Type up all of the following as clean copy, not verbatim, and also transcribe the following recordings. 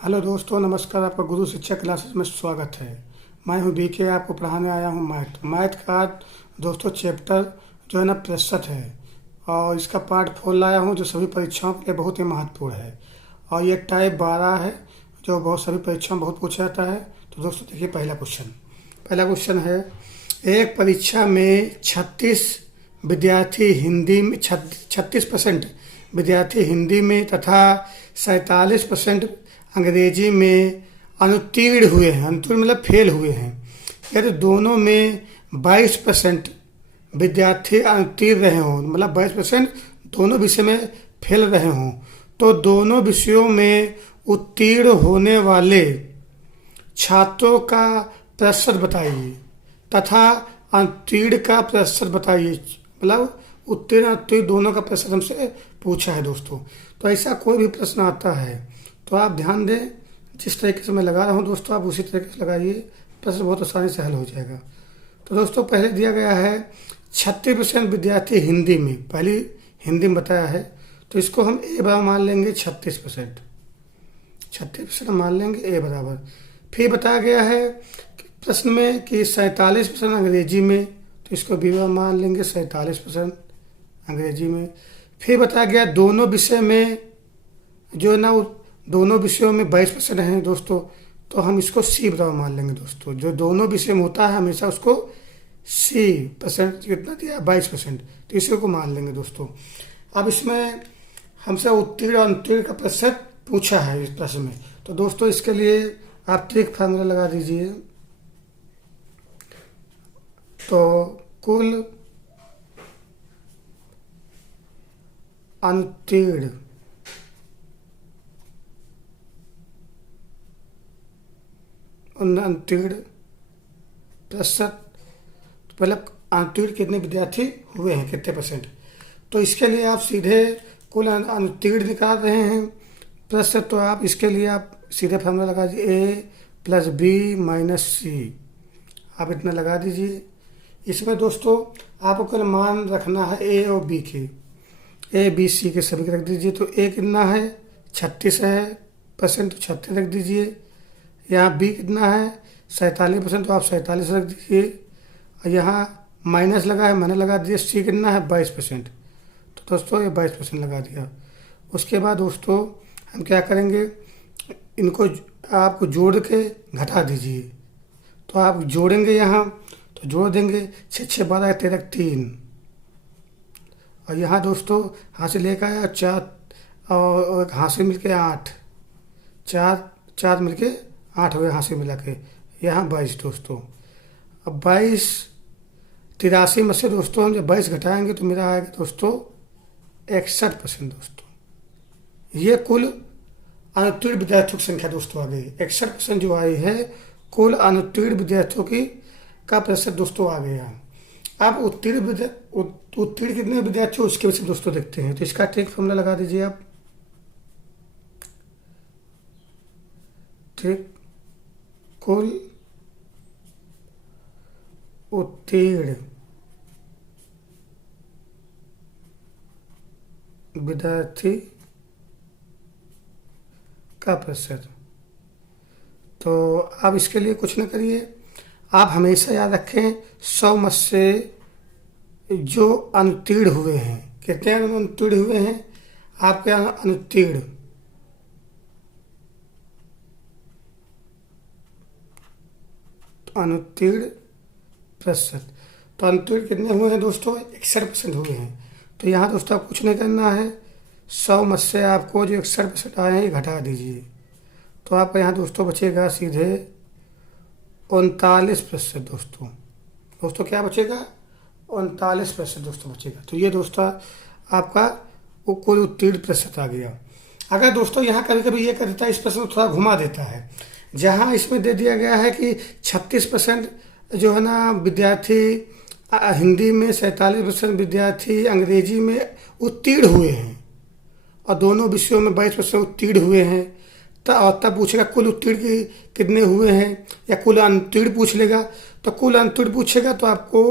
Hello दोस्तों, नमस्कार। आपका गुरु शिक्षा क्लासेस में स्वागत है। मैं हूं बीके, आपको पढ़ाने आया हूं मैथ का दोस्तों चैप्टर जो है ना प्रतिशत है। और इसका पार्ट 4 लाया हूं जो सभी परीक्षाओं के लिए बहुत ही महत्वपूर्ण है। और ये टाइप 12 है जो बहुत सभी परीक्षाओं में बहुत पूछा जाता है। तो दोस्तों देखिए पहला क्वेश्चन है, एक परीक्षा में 36% विद्यार्थी हिंदी में तथा 47% अंग्रेजी में अनुत्तीर्ण हुए हैं। अनुत्तीर्ण मतलब फेल हुए हैं। यदि दोनों में 22% विद्यार्थी अनुत्तीर्ण रहे हों, मतलब 22% दोनों विषय में फेल रहे हों, तो दोनों विषयों में उत्तीर्ण होने वाले छात्रों का प्रतिशत बताइए तथा अनुत्तीर्ण का प्रतिशत बताइए। मतलब उत्तीर्ण अनुत्तीर्ण दोनों का प्रतिशत हमसे पूछा है दोस्तों। तो ऐसा कोई भी प्रश्न आता है तो आप ध्यान दें, जिस तरीके से मैं लगा रहा हूँ दोस्तों आप उसी तरीके से लगाइए, प्रश्न बहुत आसानी से हल हो जाएगा। तो दोस्तों पहले दिया गया है 36% विद्यार्थी हिंदी में, पहली हिंदी में बताया है, तो इसको हम ए बराबर मान लेंगे 36% मान लेंगे ए बराबर। फिर बताया गया है प्रश्न में कि 47% अंग्रेजी में, तो इसको बी बराबर मान लेंगे 47% अंग्रेजी में। फिर बताया गया दोनों विषय में जो है ना दोनों विषयों में 22% हैं दोस्तों, तो हम इसको सी बराबर मान लेंगे दोस्तों। जो दोनों विषय में होता है हमेशा उसको सी परसेंट कितना दिया 22%, तो इसी को मान लेंगे दोस्तों। अब इसमें हमसे उत्तीर्ण और अनुत्तीर्ण का प्रतिशत पूछा है इस प्रश्न में, तो दोस्तों इसके लिए आप ट्रिक फार्मूला लगा दीजिए। तो कुल अनुत्तीर्ण प्रतिशत, मतलब अनुत्तीर्ण कितने विद्यार्थी हुए हैं, कितने परसेंट। तो इसके लिए आप सीधे कुल अनुत्तीर्ण निकाल रहे हैं प्रतिशत, तो आप इसके लिए आप सीधे फार्मूला लगा दीजिए A+B-C, आप इतना लगा दीजिए। इसमें दोस्तों आपको कल मान रखना है ए और बी के, A, B, C के सभी रख दीजिए। तो ए कितना है 36 है परसेंट, तो 36 रख दीजिए। यहाँ बी कितना है 47%, तो आप 47 रख दीजिए। और यहाँ माइनस लगा है, मैंने लगा दिया। सी कितना है 22%, तो दोस्तों ये 22% लगा दिया। उसके बाद दोस्तों हम क्या करेंगे, इनको आपको जोड़ के घटा दीजिए। तो आप जोड़ेंगे यहाँ, तो जोड़ देंगे 6 6 12 13 3, और यहाँ दोस्तों यहाँ से लेकर आया 4 और यहाँ से मिलके 8, 4 मिलके 8 हो गए यहाँ से मिला के, यहाँ 22 दोस्तों। अब 22 83 में से दोस्तों हम जब 22 घटाएंगे तो मेरा आएगा दोस्तों 61% दोस्तों। ये कुल अनुत्तीर्ण विद्यार्थियों की संख्या दोस्तों आ गई 61% जो आई है, कुल अनुत्तीर्ण विद्यार्थियों की का प्रतिशत दोस्तों आ गया। अब उत्तीर्ण कितने विद्यार्थी उसके वजह से दोस्तों देखते हैं। तो इसका ट्रिक फॉर्मूला लगा दीजिए आप। ट्रिक कुल उत्तीर्ण विद्यार्थी का प्रतिशत। तो आप इसके लिए कुछ न करिए, आप हमेशा याद रखें 100 में से जो अनुत्तीर्ण हुए हैं, कितने अनुत्तीर्ण हुए हैं आपके यहाँ अनुत्तीर्ण, प्रतिशत। तो अनुत्तीर्ण कितने हुए हैं दोस्तों 61% हुए हैं। तो यहाँ दोस्तों आप कुछ नहीं करना है, 100 में से आपको जो 61% आए हैं ये घटा दीजिए। तो आपका यहाँ दोस्तों बचेगा सीधे 39% दोस्तों क्या बचेगा 39% दोस्तों बचेगा। तो ये दोस्तों आपका वो कुल उत्तीर्ण प्रतिशत आ गया। अगर दोस्तों यहाँ कभी कभी ये कर देता है, इस प्रश्न को थोड़ा घुमा देता है। जहाँ इसमें दे दिया गया है कि 36% जो है ना विद्यार्थी हिंदी में, 47% विद्यार्थी अंग्रेजी में उत्तीर्ण हुए हैं, और दोनों विषयों में 22% उत्तीर्ण हुए हैं, तब पूछेगा कुल उत्तीर्ण कितने हुए हैं, या कुल अनुत्तीर्ण पूछ लेगा। तो कुल अनुत्तीर्ण पूछेगा तो आपको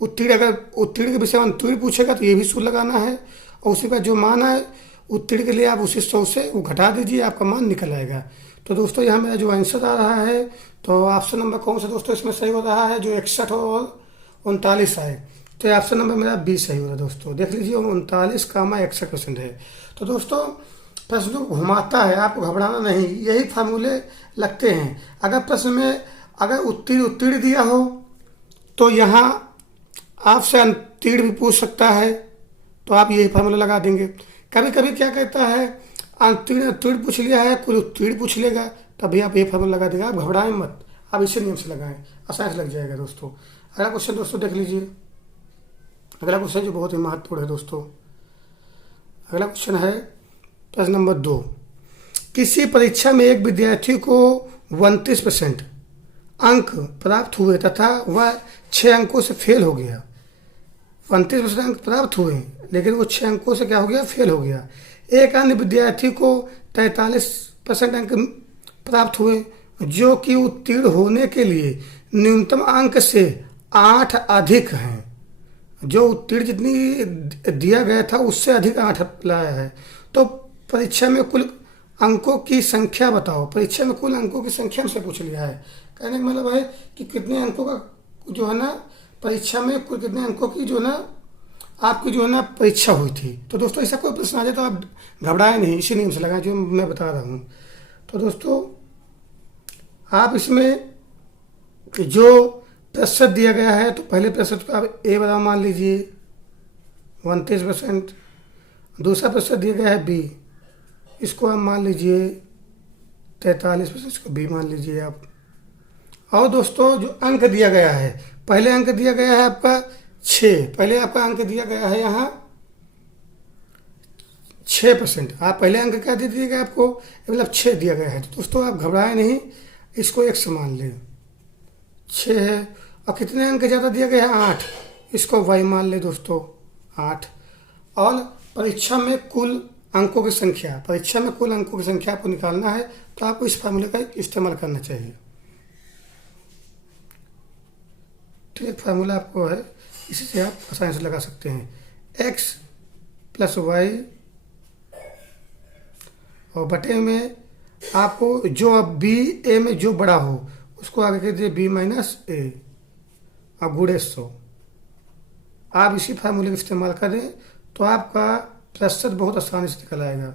उत्तीर्ण, अगर उत्तीर्ण के विषय में अनुत्तीर्ण पूछेगा तो ये भी सूत्र लगाना है, और उसी का जो मान है उत्तीर्ण के लिए आप उसी 100 से वो घटा दीजिए, आपका मान निकल आएगा। तो दोस्तों यहाँ मेरा जो आंसर आ रहा है, तो ऑप्शन नंबर कौन सा दोस्तों इसमें सही हो रहा है, जो 61 और 39 आए, तो ये ऑप्शन नंबर मेरा बी सही हो रहा है दोस्तों। देख लीजिए 39,61% है। तो दोस्तों प्रश्न जो घुमाता है, आपको घबराना नहीं, यही फार्मूले लगते हैं। अगर प्रश्न में अगर उत्तीर्ण दिया हो तो यहाँ आपसे उत्तीर्ण भी पूछ सकता है, तो आप यही फार्मूला लगा देंगे। कभी कभी क्या कहता है, उत्तीर्ण पूछ लिया है, कुल उत्तीर्ण पूछ लेगा, तभी आप ये फार्मूला लगा देगा। आप घबराएं मत, आप इसी नियम से लगाएं, आसानी से लग जाएगा दोस्तों। अगला क्वेश्चन दोस्तों देख लीजिए। अगला क्वेश्चन जो बहुत ही महत्वपूर्ण है दोस्तों। अगला क्वेश्चन है प्रश्न नंबर 2। किसी परीक्षा में एक विद्यार्थी को 29% अंक प्राप्त हुए तथा वह 6 अंकों से फेल हो गया। 29% अंक प्राप्त हुए, लेकिन वो 6 अंकों से क्या हो गया, फेल हो गया। एक अन्य विद्यार्थी को 43% अंक प्राप्त हुए, जो कि उत्तीर्ण होने के लिए न्यूनतम अंक से 8 अधिक हैं। जो उत्तीर्ण जितनी दिया गया था उससे अधिक 8 लाया है। तो परीक्षा में कुल अंकों की संख्या बताओ। परीक्षा में कुल अंकों की संख्या हमसे पूछ लिया है। कहने का मतलब है कि कितने अंकों का जो है ना परीक्षा में कुल कितने अंकों की जो है ना आपकी जो है ना परीक्षा हुई थी। तो दोस्तों ऐसा कोई प्रश्न आ जाए तो आप घबराए नहीं, इसी नियम से लगाएं जो मैं बता रहा हूँ। तो दोस्तों आप इसमें जो प्रतिशत दिया गया है, तो पहले प्रतिशत को आप ए बराबर मान लीजिए 29%। दूसरा प्रतिशत दिया गया है बी, इसको आप मान लीजिए 43%, इसको बी मान लीजिए आप। और दोस्तों जो अंक दिया गया है, पहले अंक दिया गया है आपका 6, पहले आपका अंक दिया गया है यहाँ 6%। आप पहले अंक क्या दे दिया गया आपको, मतलब 6 दिया गया है। तो दोस्तों आप घबराएं नहीं, इसको 1 से मान लें, 6 है। और कितने अंक ज़्यादा दिया गया है, 8, इसको y मान ले दोस्तों 8। और परीक्षा में कुल अंकों की संख्या, परीक्षा में कुल अंकों की संख्या आपको निकालना है, तो आपको इस फार्मूले का इस्तेमाल करना चाहिए। ठीक फार्मूला आपको है, इसी से आप आसानी से लगा सकते हैं। x + y और बटे में आपको जो अब बी ए में जो बड़ा हो उसको आगे कह दीजिए b - a और गुणे 100। आप इसी फार्मूले का इस्तेमाल करें तो आपका प्रतिशत बहुत आसानी से निकल आएगा।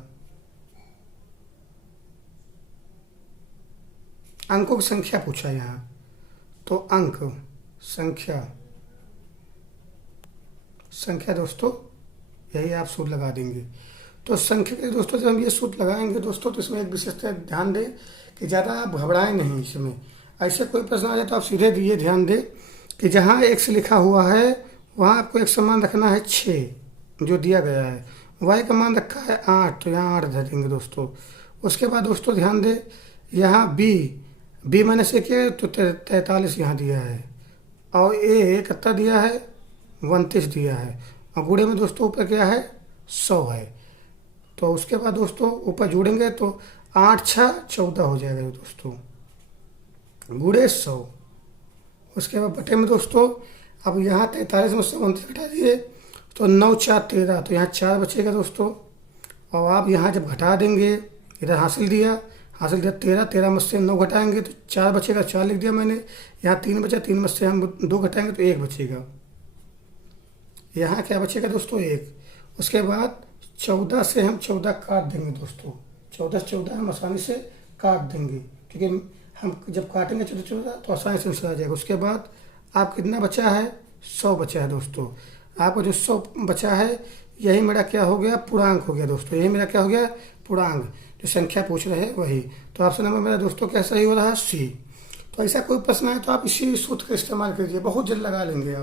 अंकों की संख्या पूछा यहाँ, तो अंक संख्या दोस्तों यही आप सूत्र लगा देंगे। तो संख्या के दोस्तों जब हम ये सूत्र लगाएंगे दोस्तों, तो इसमें एक विशेषता ध्यान दें कि ज़्यादा आप घबराएं नहीं। इसमें ऐसे कोई प्रश्न आ जाए तो आप सीधे ये ध्यान दें कि जहाँ x लिखा हुआ है वहाँ आपको x का मान रखना है 6 जो दिया गया है, y का मान रखा है 8, तो यहाँ 8 धरेंगे दोस्तों। उसके बाद दोस्तों ध्यान दें यहाँ b -1 के तो 43 यहाँ दिया है, और a कितना दिया है 29 दिया है, और गुणे में दोस्तों ऊपर क्या है 100 है। तो उसके बाद दोस्तों ऊपर जोड़ेंगे तो 8 × 6 = 14 हो जाएगा दोस्तों, गुणे 100। उसके बाद बटे में दोस्तों अब यहाँ 43 में से 29 घटा दिए तो 9 × 4 = 13, तो यहाँ 4 बचेगा दोस्तों। और आप यहाँ जब घटा देंगे, इधर हासिल दिया 13 में से 9 घटाएंगे तो 4 बचेगा, 4 लिख दिया मैंने। यहाँ 3 बचा, 3 में से हम 2 घटाएंगे तो 1 बचेगा। यहाँ क्या बचेगा दोस्तों 1। उसके बाद 14 से हम 14 काट देंगे दोस्तों, 14 से 14 हम आसानी से काट देंगे, क्योंकि हम जब काटेंगे 14 तो आसानी से आ जाएगा। उसके बाद आप कितना बचा है 100 बचा है दोस्तों। आपको जो 100 बचा है यही मेरा क्या हो गया पूर्णांक हो गया दोस्तों, यही मेरा क्या हो गया पूर्णांक, जो संख्या पूछ रहे हैं वही। तो ऑप्शन नंबर मेरा दोस्तों क्या सही हो रहा है सी। तो ऐसा कोई प्रश्न है तो आप इसी सूत्र का इस्तेमाल कीजिए, बहुत जल्द लगा लेंगे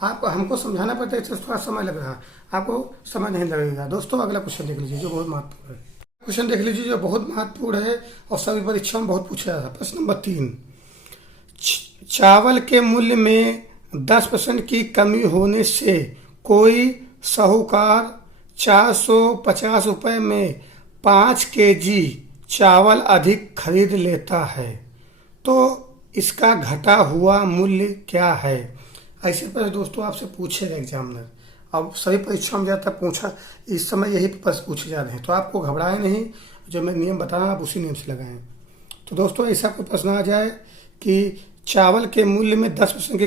आप हमको समझाना पड़ता है, थोड़ा समय लग रहा है, आपको समय नहीं लगेगा दोस्तों। अगला क्वेश्चन देख लीजिए जो बहुत महत्वपूर्ण है। क्वेश्चन देख लीजिए जो बहुत महत्वपूर्ण है और सभी परीक्षाओं में बहुत पूछा जाता है। प्रश्न नंबर 3, चावल के मूल्य में 10% की कमी होने से कोई साहूकार 450 रुपये में 5 केजी चावल अधिक खरीद लेता है, तो इसका घटा हुआ मूल्य क्या है। ऐसे पर दोस्तों आपसे पूछेगा एग्जामिनर, अब सभी परीक्षाओं में ज़्यादातर पूछा इस समय यही प्रश्न पूछे जा रहे हैं, तो आपको घबराए नहीं, जो मैं नियम बता रहा हूँ आप उसी नियम से लगाएं। तो दोस्तों ऐसा कोई प्रश्न आ जाए कि चावल के मूल्य में 10% की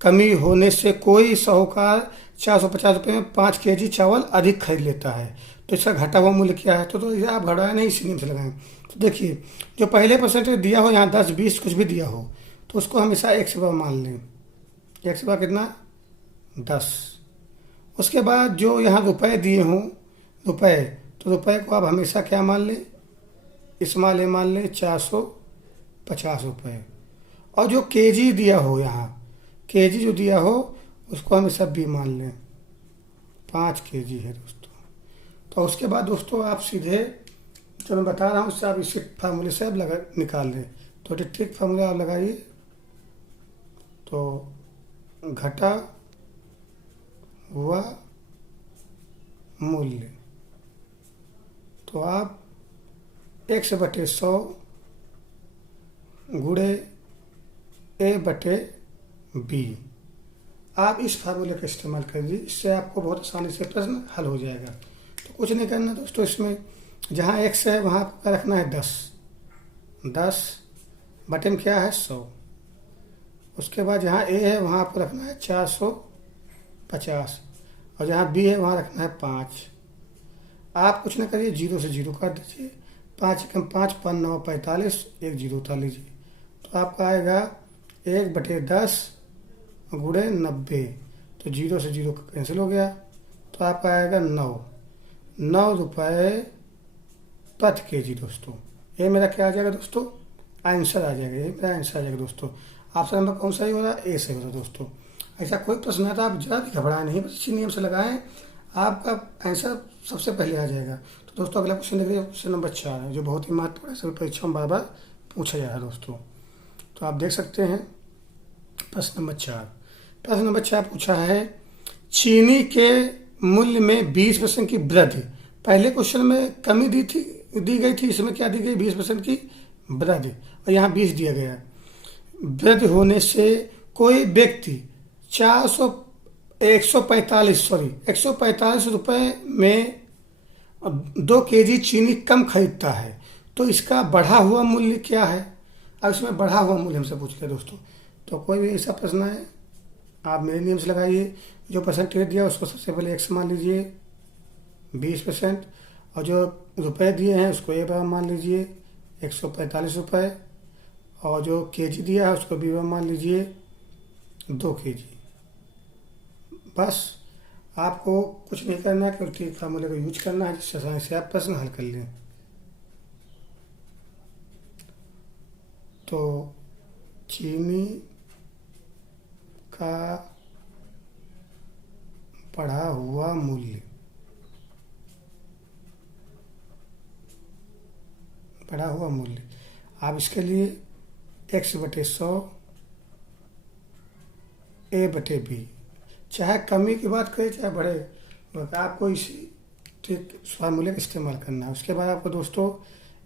कमी होने से कोई साहूकार 450 रुपये में 5 kg चावल अधिक खरीद लेता है, तो इसका घटा हुआ मूल्य क्या है? तो ये आप घबराए नहीं, इसी नियम से लगाएं। तो देखिए, जो पहले परसेंटेज दिया हो, यहाँ 10 20 कुछ भी दिया हो, तो उसको हमेशा 1/100 मान लें। 1/100 कितना? 10। उसके बाद जो यहाँ रुपए दिए हों, रुपए, तो रुपए को आप हमेशा क्या मान लें? इस्तेमाल मान लें 450 रुपये। और जो केजी दिया हो, यहाँ केजी जो दिया हो उसको हमेशा बी मान लें, 5 kg है दोस्तों। तो उसके बाद दोस्तों आप सीधे जो मैं बता रहा हूँ उससे आप इसी फार्मूले से आप निकाल लें। तो ट्रिक फार्मूला आप लगाइए, तो घटा हुआ मूल्य, तो आप 100/100 गुणे A/B, आप इस फार्मूले का इस्तेमाल करिए, इससे आपको बहुत आसानी से प्रश्न हल हो जाएगा। तो कुछ नहीं करना दोस्तों, इसमें जहाँ x है वहाँ आपको रखना है 10 बटे में क्या है 100। उसके बाद जहाँ a है वहाँ आपको रखना है 450, और जहाँ b है वहाँ रखना है 5। आप कुछ ना करिए, 0 से 0 काट दीजिए, 5 एकम 5 5 9 45, 1 0 उतार लीजिए, तो आपका आएगा 1/10 गुणे 90, तो 0 से 0 कैंसिल हो गया, तो आपका आएगा 9 रुपये प्रति केजी। दोस्तों ये मेरा क्या आ जाएगा दोस्तों? आंसर आ जाएगा, ये मेरा आंसर आ जाएगा दोस्तों। ऑप्शन नंबर कौन सा ही हो रहा है? ए सही हो रहा है दोस्तों। ऐसा कोई प्रश्न आता है आप जरा भी घबराए नहीं, बस इसी नियम से लगाएं, आपका आंसर सबसे पहले आ जाएगा। तो दोस्तों अगला क्वेश्चन देख लीजिए, क्वेश्चन नंबर 4 है, जो बहुत ही महत्वपूर्ण है, सभी परीक्षाओं में बार बार पूछा जा रहा है दोस्तों। तो आप देख सकते हैं प्रश्न नंबर 4 पूछा है, चीनी के मूल्य में 20% की वृद्धि। पहले क्वेश्चन में कमी दी गई थी, इसमें क्या दी गई? 20% की वृद्धि, और यहाँ 20 दिया गया। वृद्धि होने से कोई व्यक्ति 145 रुपये में 2 kg चीनी कम खरीदता है, तो इसका बढ़ा हुआ मूल्य क्या है? अब इसमें बढ़ा हुआ मूल्य हमसे पूछ लिया दोस्तों। तो कोई भी ऐसा प्रश्न है आप मेरे नियम से लगाइए, जो परसेंटेज दिया उसको सबसे पहले x मान लीजिए 20%, और जो रुपए दिए हैं उसको ए बराबर मान लीजिए 145 रुपये, और जो केजी दिया है उसको बी बराबर मान लीजिए 2 kg। बस आपको कुछ नहीं करना है, केवल ठीक फार्मूले को यूज करना है, जिससे आसानी से आप प्रश्न हल कर लें। तो चीनी का बढ़ा हुआ मूल्य, आप इसके लिए 100/100 A/B, चाहे कमी की बात करें चाहे बढ़े, आपको इसी ठीक फार्मूले का इस्तेमाल करना है। उसके बाद आपको दोस्तों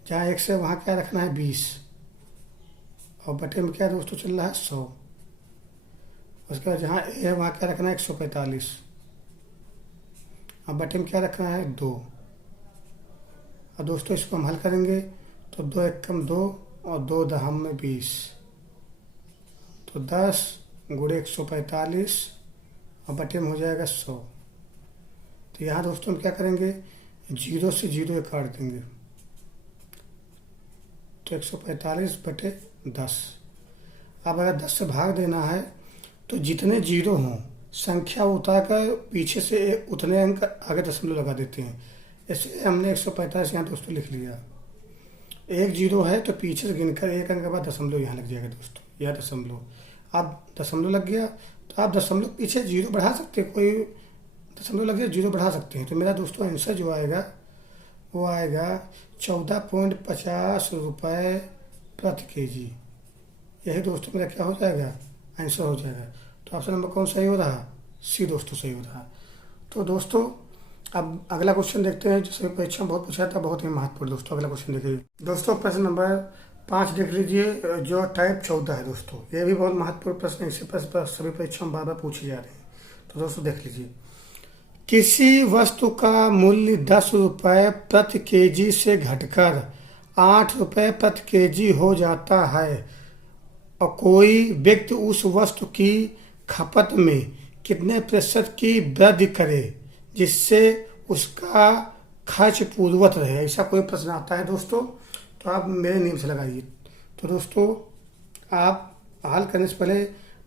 जहाँ x है वहाँ क्या रखना है 20, और बटे में क्या दोस्तों चल रहा है 100। उसके बाद जहाँ a है वहाँ क्या रखना है 145, और बटे में क्या रखना है 2। और दोस्तों इसको हम हल करेंगे तो 2 एकम 2 और 2 दहम में 20, तो 10 गुणे 145 और बटे में हो जाएगा 100। तो यहाँ दोस्तों हम क्या करेंगे, 0 से 0 काट देंगे, तो 145/10। अब अगर 10 से भाग देना है तो जितने जीरो हों संख्या उतारकर पीछे से उतने अंक आगे दशमलव लगा देते हैं। इसलिए हमने 145 यहाँ दोस्तों लिख लिया। एक जीरो है तो पीछे से गिनकर एक अंक के बाद दशमलव यहाँ लग जाएगा दोस्तों, यह दशमलव। अब दशमलव लग गया तो आप दशमलव पीछे जीरो बढ़ा सकते हैं, कोई दशमलव लग गया जीरो बढ़ा सकते हैं। तो मेरा दोस्तों आंसर जो आएगा वो आएगा 14.50 रुपये प्रति केजी। यही दोस्तों मेरा क्या हो जाएगा, आंसर हो जाएगा। तो ऑप्शन नंबर कौन सही हो रहा, सी दोस्तों सही हो रहा। तो दोस्तों अब अगला क्वेश्चन देखते हैं, जो सभी परीक्षा में बहुत पूछा था, बहुत ही महत्वपूर्ण दोस्तों। अगला क्वेश्चन देखिए दोस्तों, प्रश्न नंबर 5 देख लीजिए, जो टाइप 14 है दोस्तों। ये भी बहुत महत्वपूर्ण प्रश्न है, इसी प्रश्न सभी परीक्षा में बार बार पूछे जा रहे हैं। तो दोस्तों देख लीजिए, किसी वस्तु का मूल्य 10 रुपये प्रति केजी से घटकर 8 रुपये प्रति केजी हो जाता है और कोई व्यक्ति उस वस्तु की खपत में कितने प्रतिशत की वृद्धि करे जिससे उसका खर्च पूर्ववत रहे। ऐसा कोई प्रश्न आता है दोस्तों, तो आप मेरे नियम से लगाइए। तो दोस्तों आप हल करने से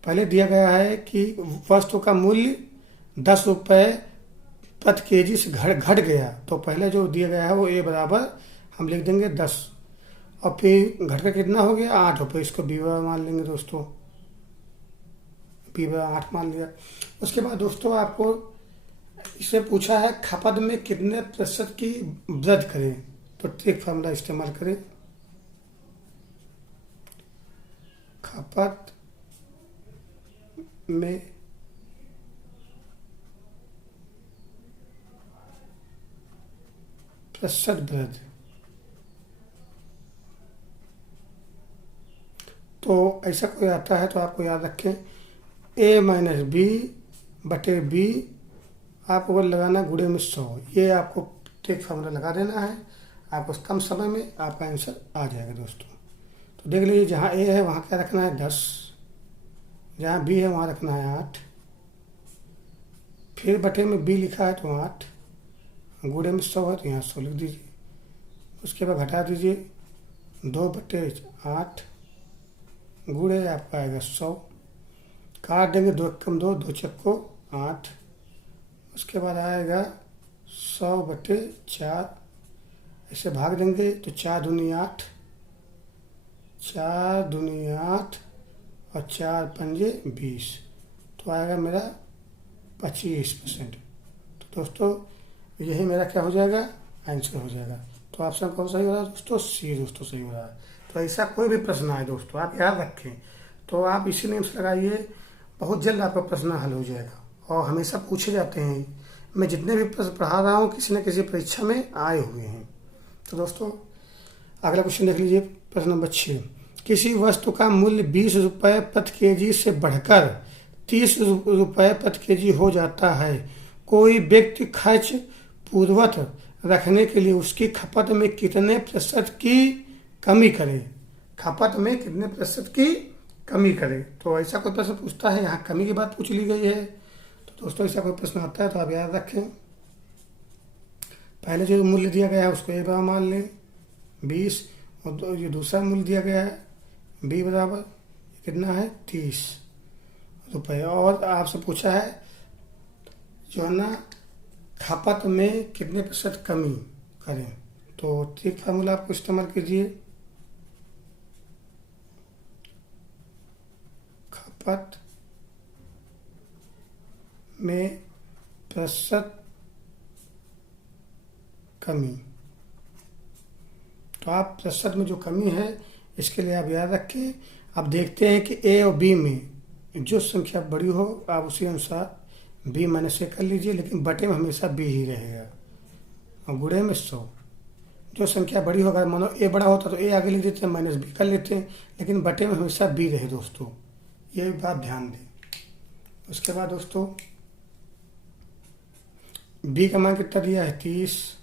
पहले दिया गया है कि वस्तु का मूल्य 10 रुपये प्रति केजी से घट गया, तो पहले जो दिया गया है वो ए बराबर हम लिख देंगे 10 और फिर घट का कितना हो गया 8 रुपये, इसको बी बराबर मान लेंगे दोस्तों, बी बराबर 8 मान लिया। उसके बाद दोस्तों आपको इससे पूछा है खपत में कितने प्रतिशत की वृद्धि करें, तो ट्रिक फार्मूला इस्तेमाल करें। खपत में प्रतिशत वृद्धि, तो ऐसा कोई आता है तो आपको याद रखें ए माइनस बी बटे बी, आपको अगर लगाना गुणे में 100, ये आपको ट्रिक फार्मूला लगा देना है, आपको कम समय में आपका आंसर आ जाएगा दोस्तों। तो देख लीजिए, जहाँ ए है वहाँ क्या रखना है 10, जहाँ बी है वहाँ रखना है 8, फिर बटे में बी लिखा है तो 8, गुणे में 100 है तो यहाँ 100 लिख दीजिए। उसके बाद घटा दीजिए 2/8 गुणे आपका आएगा 100, काट देंगे 2 कम 2, 2 चक्को 8, उसके बाद आएगा 100/4, ऐसे भाग देंगे तो 4 दूनी 8, 4 दूनी 8 और 4 पंजे 20, तो आएगा मेरा 25%। तो दोस्तों यही मेरा क्या हो जाएगा आंसर हो जाएगा। तो ऑप्शन कौन सही हो रहा है दोस्तों, सी दोस्तों सही हो रहा है। तो ऐसा कोई भी प्रश्न आए दोस्तों आप याद रखें, तो आप इसी नेम से लगाइए, बहुत जल्द आपका प्रश्न हल हो जाएगा और हमेशा पूछे जाते हैं। मैं जितने भी प्रश्न पढ़ा रहा हूँ किसी न किसी परीक्षा में आए हुए हैं। तो दोस्तों अगला क्वेश्चन देख लीजिए, प्रश्न नंबर 6, किसी वस्तु का मूल्य 20 रुपये प्रति केजी से बढ़कर 30 रुपये प्रति केजी हो जाता है, कोई व्यक्ति खर्च पूर्वत रखने के लिए उसकी खपत में कितने प्रतिशत की कमी करे, खपत में कितने प्रतिशत की कमी करे। तो ऐसा कोई प्रश्न पूछता है, यहाँ कमी की बात पूछ ली गई है। तो दोस्तों ऐसा कोई प्रश्न आता है तो आप याद रखें, पहले जो मूल्य दिया गया है उसको ए बराबर मान लें 20, और जो दूसरा मूल्य दिया गया है बी बराबर कितना है 30 रुपये, और आपसे पूछा है जो है ना खपत में कितने प्रतिशत कमी करें। तो ट्रिक फार्मूला आपको इस्तेमाल कीजिए, खपत में प्रतिशत कमी, तो आप प्रतिशत में जो कमी है इसके लिए आप याद रखें। आप देखते हैं कि ए और बी में जो संख्या बड़ी हो आप उसी अनुसार बी माइनस ए कर लीजिए, लेकिन बटे में हमेशा बी ही रहेगा और गुणे में 100। जो संख्या बड़ी हो, अगर मानो ए बड़ा होता तो ए आगे लिख देते हैं, माइनस बी कर लेते हैं, लेकिन बटे में हमेशा बी रहे दोस्तों, ये बात ध्यान दें। उसके बाद दोस्तों बी का मान कितना दिया है 30,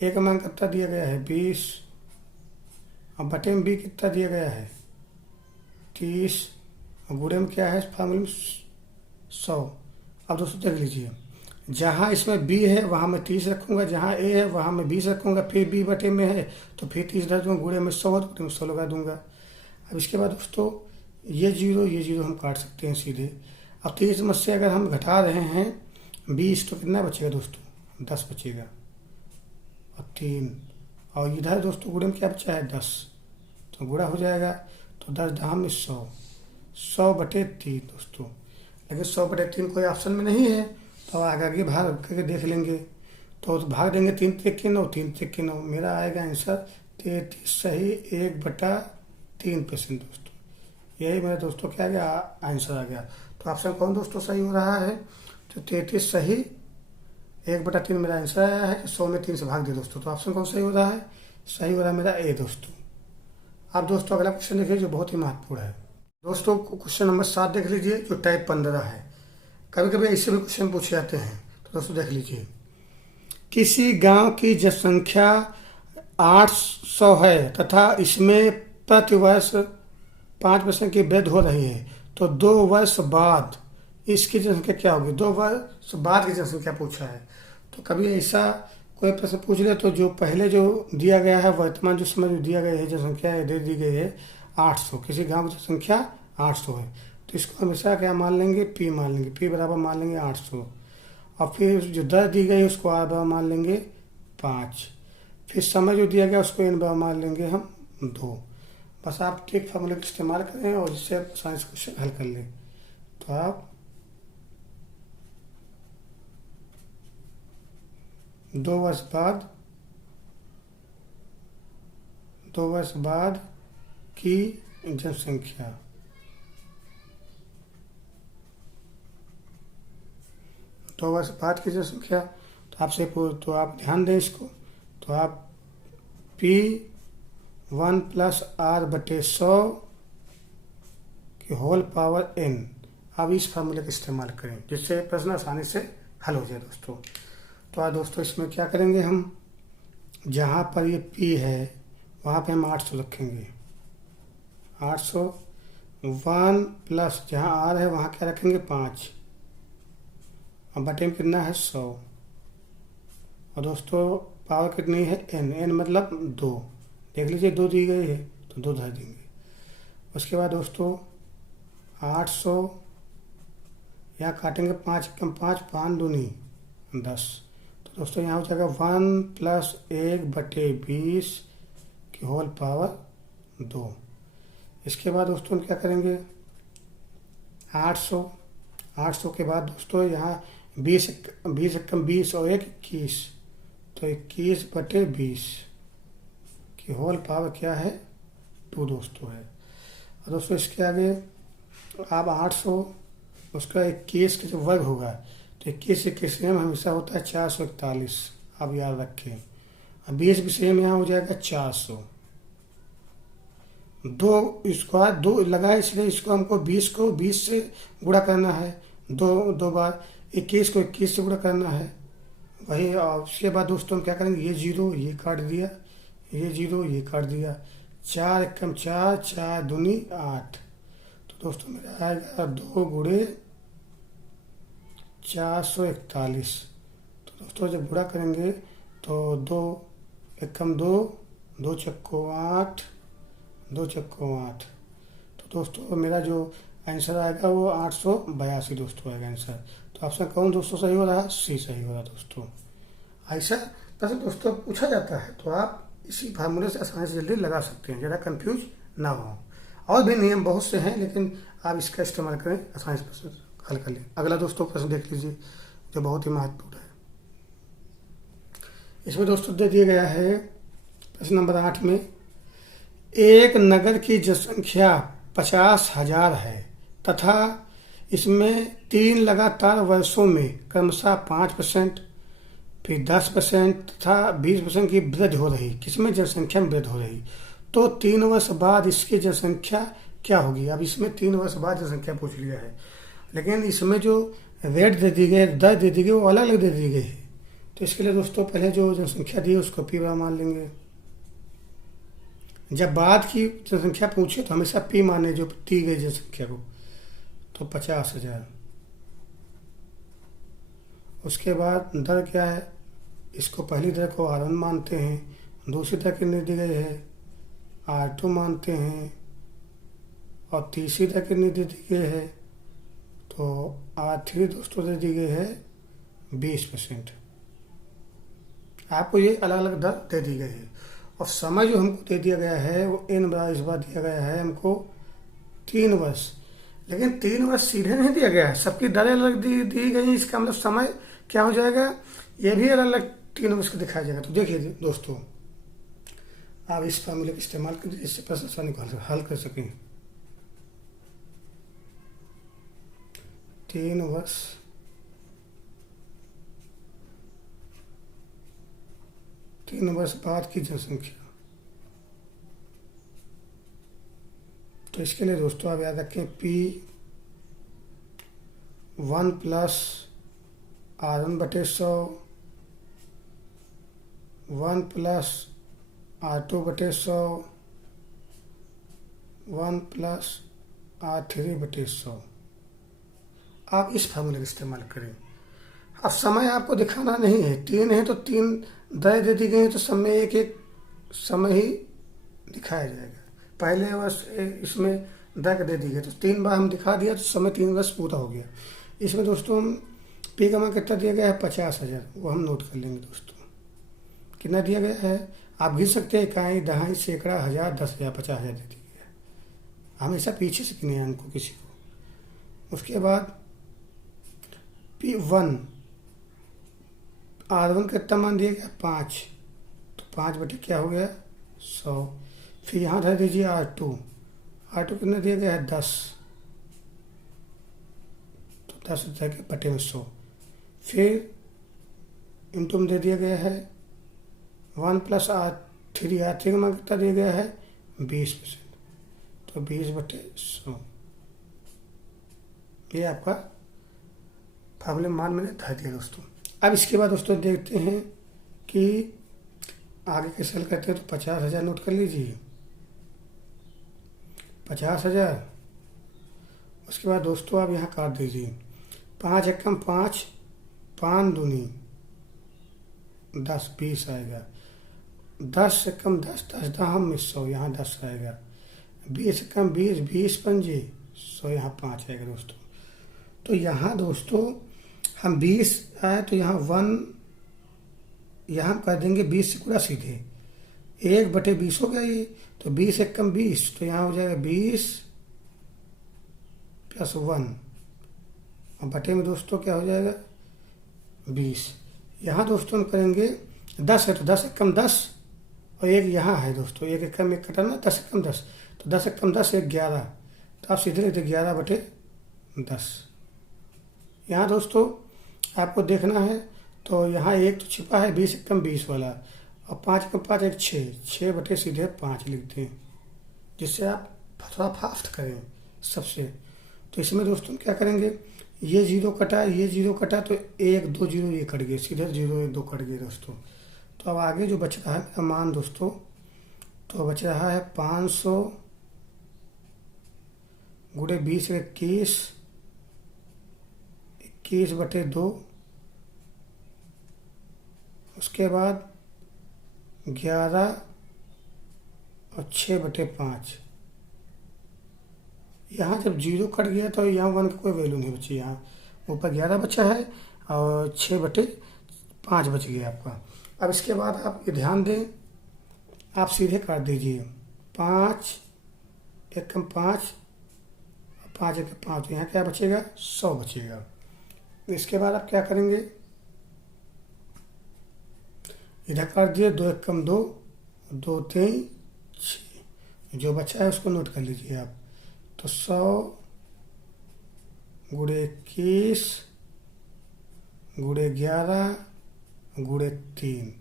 ए का मान कितना दिया गया है 20 और बटे में बी कितना दिया गया है 30 और गुणे में क्या है फार्मूले में 100। अब दोस्तों देख लीजिए, जहाँ इसमें बी है वहाँ मैं 30 रखूँगा, जहाँ ए है वहाँ मैं 20 रखूँगा, फिर बी बटे में है तो फिर 30 रख दूँगा, गुणे में 100 है तो गुणे में 100 लगा दूँगा। अब इसके बाद दोस्तों ये जीरो हम काट सकते हैं सीधे। अब 30 में से अगर हम घटा रहे हैं 20 तो कितना बचेगा दोस्तों 10 बचेगा और 3, और इधर दोस्तों गुणे में क्या बचा है 10, तो गुणा हो जाएगा तो 10 दाम में 100, 100/3 दोस्तों। लेकिन 100/3 कोई ऑप्शन में नहीं है तो आगे भाग करके देख लेंगे, तो भाग देंगे 3 3 के 9, 3 3 के 9, मेरा आएगा आंसर 33 सही 1/3% दोस्तों। यही मेरा दोस्तों क्या आ गया आंसर आ गया। तो ऑप्शन कौन दोस्तों सही हो रहा है, तो 33 सही 1/3 मेरा आंसर आया है। 100 में 3 से भाग दिया दोस्तों, तो ऑप्शन कौन सही हो रहा है, सही हो रहा है मेरा ए दोस्तों। अब दोस्तों अगला क्वेश्चन देखिए जो बहुत ही महत्वपूर्ण है दोस्तों, क्वेश्चन नंबर 7 देख लीजिए जो टाइप 15 है। कभी कभी ऐसे भी क्वेश्चन पूछे जाते हैं। तो दोस्तों देख लीजिए, किसी गांव की जनसंख्या 800 है तथा इसमें प्रतिवर्ष 5% की वृद्धि हो रही है, तो 2 वर्ष बाद इसकी जनसंख्या क्या होगी। 2 वर्ष बाद की जनसंख्या पूछा है। तो कभी ऐसा कोई प्रश्न पूछ ले तो जो पहले जो दिया गया है, वर्तमान जो समय जो दिया गया है जनसंख्या दे दी गई है 800, किसी गांव की जनसंख्या 800 है, तो इसको हमेशा क्या मान लेंगे, पी मान लेंगे, पी बराबर मान लेंगे 800। और फिर जो दर दी गई उसको आर बराबर मान लेंगे 5। फिर समय जो दिया गया उसको एन बराबर मान लेंगे हम 2। बस आप ठीक फॉर्मूले का इस्तेमाल करें और इससे आप साइंस क्वेश्चन हल कर लें। तो आप 2 वर्ष बाद 2 वर्ष बाद की जनसंख्या, दो वर्ष बाद की जनसंख्या, तो आप ध्यान दें इसको। तो आप P1+R/100 की होल पावर n, अब इस फार्मूले का इस्तेमाल करें जिससे प्रश्न आसानी से हल हो जाए दोस्तों। तो आज दोस्तों इसमें क्या करेंगे, हम जहाँ पर ये P है वहाँ पे हम 800 रखेंगे, 800 1 प्लस जहाँ R है वहाँ क्या रखेंगे 5, और बटे में कितना है 100, और दोस्तों पावर कितनी है n मतलब 2, देख लीजिए 2 दी गई है तो 2 धर देंगे। उसके बाद दोस्तों 800 यहाँ काटेंगे 5 कम 5, 5 दूनी 10, तो दोस्तों यहाँ हो जाएगा 1+1/20 की होल पावर 2। इसके बाद दोस्तों हम क्या करेंगे, 800 के बाद दोस्तों यहाँ 20 कम 20 और 1 21, तो 21/20 की होल पावर क्या है 2 दोस्तों है। और दोस्तों इसके आगे आप 800 उसका 21 का जो वर्ग होगा, तो 21 से सेम हमेशा होता है 441, आप याद रखें। अब 20 भी सेम यहाँ हो जाएगा 400, 2 स्क्वायर 2 लगा है, इसलिए इसको हमको 20 को 20 से गुणा करना है, दो बार 21 को 21 से गुणा करना है वही। और उसके बाद दोस्तों हम क्या करेंगे, ये 0 ये काट दिया, ये 0 ये काट दिया, 4 एकम 4, 4 दूनी 8, तो दोस्तों मेरा आएगा 2 गुणे 441। तो दोस्तों जब गुणा करेंगे तो 2 एकम 2, 2 चक्को 8, 2 चक्को 8, तो दोस्तों मेरा जो आंसर आएगा वो 882 दोस्तों आएगा आंसर। तो ऑप्शन कौन दोस्तों सही हो रहा है, सी सही हो रहा है दोस्तों। ऐसा प्रश्न दोस्तों पूछा जाता है तो आप इसी फार्मूले से आसानी से जल्दी लगा सकते हैं, ज़्यादा कंफ्यूज ना हो। और भी नियम बहुत से हैं लेकिन आप इसका इस्तेमाल करें, आसानी से प्रश्न हल कर लें। अगला दोस्तों प्रश्न देख लीजिए जो बहुत ही महत्वपूर्ण है। इसमें दोस्तों दे दिया गया है प्रश्न नंबर 8 में, एक नगर की जनसंख्या 50,000 है तथा इसमें 3 लगातार वर्षों में क्रमशः 5%, फिर 10% तथा 20% की वृद्धि हो रही, किसमें जनसंख्या में वृद्धि हो रही, तो 3 वर्ष बाद इसकी जनसंख्या क्या होगी। अब इसमें 3 वर्ष बाद जनसंख्या पूछ लिया है, लेकिन इसमें जो रेट दे दी गई, दर दे दी गई वो अलग अलग दे दी गई है। तो इसके लिए दोस्तों पहले जो जनसंख्या दी है उसको पी मान लेंगे। जब बाद की जनसंख्या पूछे तो हमेशा पी माने जो दी गई जनसंख्या को, तो 50,000। उसके बाद दर क्या है, इसको पहली दर को R1 मानते हैं, दूसरी दर कितनी दी गई है R2 मानते हैं, और तीसरी दर कितनी दे दी गई है, तो R3 दोस्तों दे दी गई है 20%। आपको ये अलग अलग दर दे दी गई है। और समय जो हमको दे दिया गया है वो n बार इस बार दिया गया है हमको 3 वर्ष, लेकिन 3 वर्ष सीधे नहीं दिया गया है, सबकी दरें अलग दी गई। इसका मतलब समय क्या हो जाएगा, ये भी अलग अलग 3 वर्ष का दिखाया जाएगा। तो देखिए दोस्तों आप इस फार्मूले का इस्तेमाल करिए जिससे प्रश्न आसानी को हल कर सकें। 3 वर्ष बाद की जनसंख्या, तो इसके लिए दोस्तों आप याद रखें P 1 plus R1/100, 1 plus R2/100, 1 plus R3/100। आप इस फार्मूले का इस्तेमाल करें। अब समय आपको दिखाना नहीं है, 3 है तो 3 दर दे दी गई है, तो समय एक एक समय ही दिखाया जाएगा। पहले बस इसमें दर दे दी गई तो 3 बार हम दिखा दिया तो समय 3 बस पूरा हो गया। इसमें दोस्तों पी का मान कितना दिया गया है? 50,000। वो हम नोट कर लेंगे दोस्तों। कितना दिया गया है? आप गिन सकते हैं, इकाई, दहाई, सैकड़ा, हजार, 10,000, 50,000 दे दिया गया। हमेशा पीछे से गिने अंकों किसी को। उसके बाद P1 R1 का कितना मान दिया गया? 5। तो 5 बटे क्या हो गया? 100। फिर यहाँ धर दीजिए R2 कितना दिया गया है? 10। तो 10 के बटे में 100। फिर इनटू में दे दिया गया है 1 प्लस R3 का मान कितना दिया गया है? 20%। तो 20/100। ये आपका फार्मूले मान मैंने धर दिया दोस्तों। अब इसके बाद दोस्तों देखते हैं कि आगे कैसे हल करते हैं। तो 50,000 नोट कर लीजिए, 50,000। उसके बाद दोस्तों आप यहाँ काट दीजिए, 5 एकम 5, 5 दूनी 10, 20 आएगा। 10 एकम 10, 10 दहम में 100, यहाँ 10 आएगा। 20 एकम 20, 20 पंजे 100, यहाँ 5 आएगा दोस्तों। तो यहाँ दोस्तों हम 20 आए तो यहाँ 1, यहाँ हम कर देंगे 20 से गुणा सीधे, 1/20 हो गया ये। तो 20 एकम 20, तो यहाँ हो जाएगा 20 + 1, और बटे में दोस्तों क्या हो जाएगा? 20। यहाँ दोस्तों हम करेंगे 10 है तो 10 एकम 10, और एक यहाँ है दोस्तों, 1 एकम 1 कटा ना, 10 एकम 10, तो 10 एकम 10 1 11। तो आप सीधे लिखते 11/10। यहाँ दोस्तों आपको देखना है, तो यहाँ एक तो छिपा है 20 एकम 20 वाला, और 5 एकम 5 1 6 बटे सीधे 5 लिखते हैं, जिससे आप थोड़ा फास्ट करें सबसे। तो इसमें दोस्तों क्या करेंगे, ये 0 कटा, ये 0 कटा, तो 1 2 0 ये कट गए, सीधे 0 1 2 कट गए दोस्तों। तो अब आगे जो बच रहा है मेरा मान दोस्तों, तो बच रहा है 500 गुणे 20 21, 21/2। उसके बाद 11 और 6/5। यहाँ जब 0 कट गया तो यहाँ 1 की कोई वैल्यू नहीं बची। यहाँ ऊपर 11 बचा है और 6/5 बच गया आपका। अब इसके बाद आप ये ध्यान दें, आप सीधे काट दीजिए, 5 एकम 5, 5 एकम 5, तो यहाँ क्या बचेगा? 100 बचेगा। इसके बाद आप क्या करेंगे, इधर काट दिए, 2 एकम 2, 2 3 6, जो बचा है उसको नोट कर लीजिए आप। तो 100 गुणे 21 गुणे 11 गुणे 3,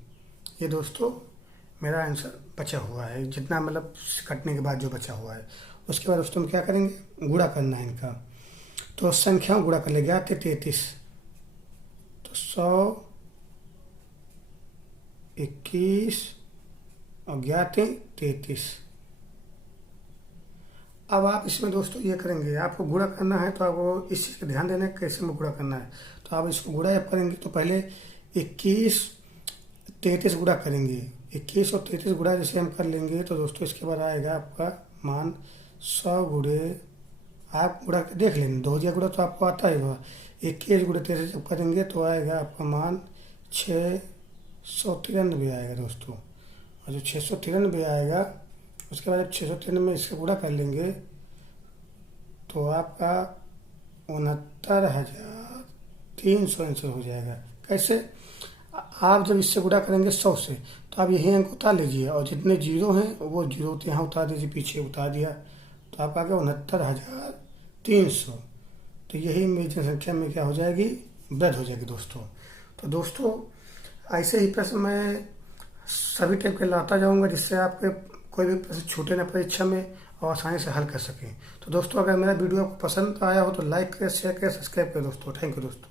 ये दोस्तों मेरा आंसर बचा हुआ है, जितना मतलब कटने के बाद जो बचा हुआ है। उसके बाद दोस्तों हम क्या करेंगे, गुणा करना है इनका। तो संख्याओं गुणा कर ले, 33, तो 100 21 और 33। अब आप इसमें दोस्तों ये करेंगे, आपको गुणा करना है तो आपको इस चीज़ का ध्यान देना है कैसे में गुणा करना है। तो आप इसको गुणा जब करेंगे तो पहले 21 33 गुणा करेंगे, 21 और 33 गुणा जैसे हम कर लेंगे तो दोस्तों इसके बाद आएगा आपका मान 100 गुणे, आप गुणा देख लेंगे, 2000 गुणा तो आपको आता ही होगा। 21 गुणे 33 जब करेंगे तो आएगा आपका मान 693 आएगा दोस्तों। और जो 693 आएगा उसके बाद 693 में इसका गुणा कर लेंगे तो आपका 69,300 आंसर हो जाएगा। कैसे, आप जब इससे गुणा करेंगे 100 से तो आप यही अंक उतार लीजिए, और जितने जीरो हैं वो जीरो तो यहाँ उतार दीजिए, पीछे उतार दिया तो आपका आ गया 69,300। तो यही मेरी जनसंख्या में क्या हो जाएगी, वृद्धि हो जाएगी दोस्तों। तो दोस्तों ऐसे ही प्रश्न मैं सभी टाइप के लाता जाऊंगा, जिससे आपके कोई भी प्रश्न छूटे ना परीक्षा में। और आसानी से हल कर सकें। तो दोस्तों, अगर मेरा वीडियो आपको पसंद आया हो तो लाइक करें, शेयर करें, सब्सक्राइब करें दोस्तों। थैंक यू दोस्तों।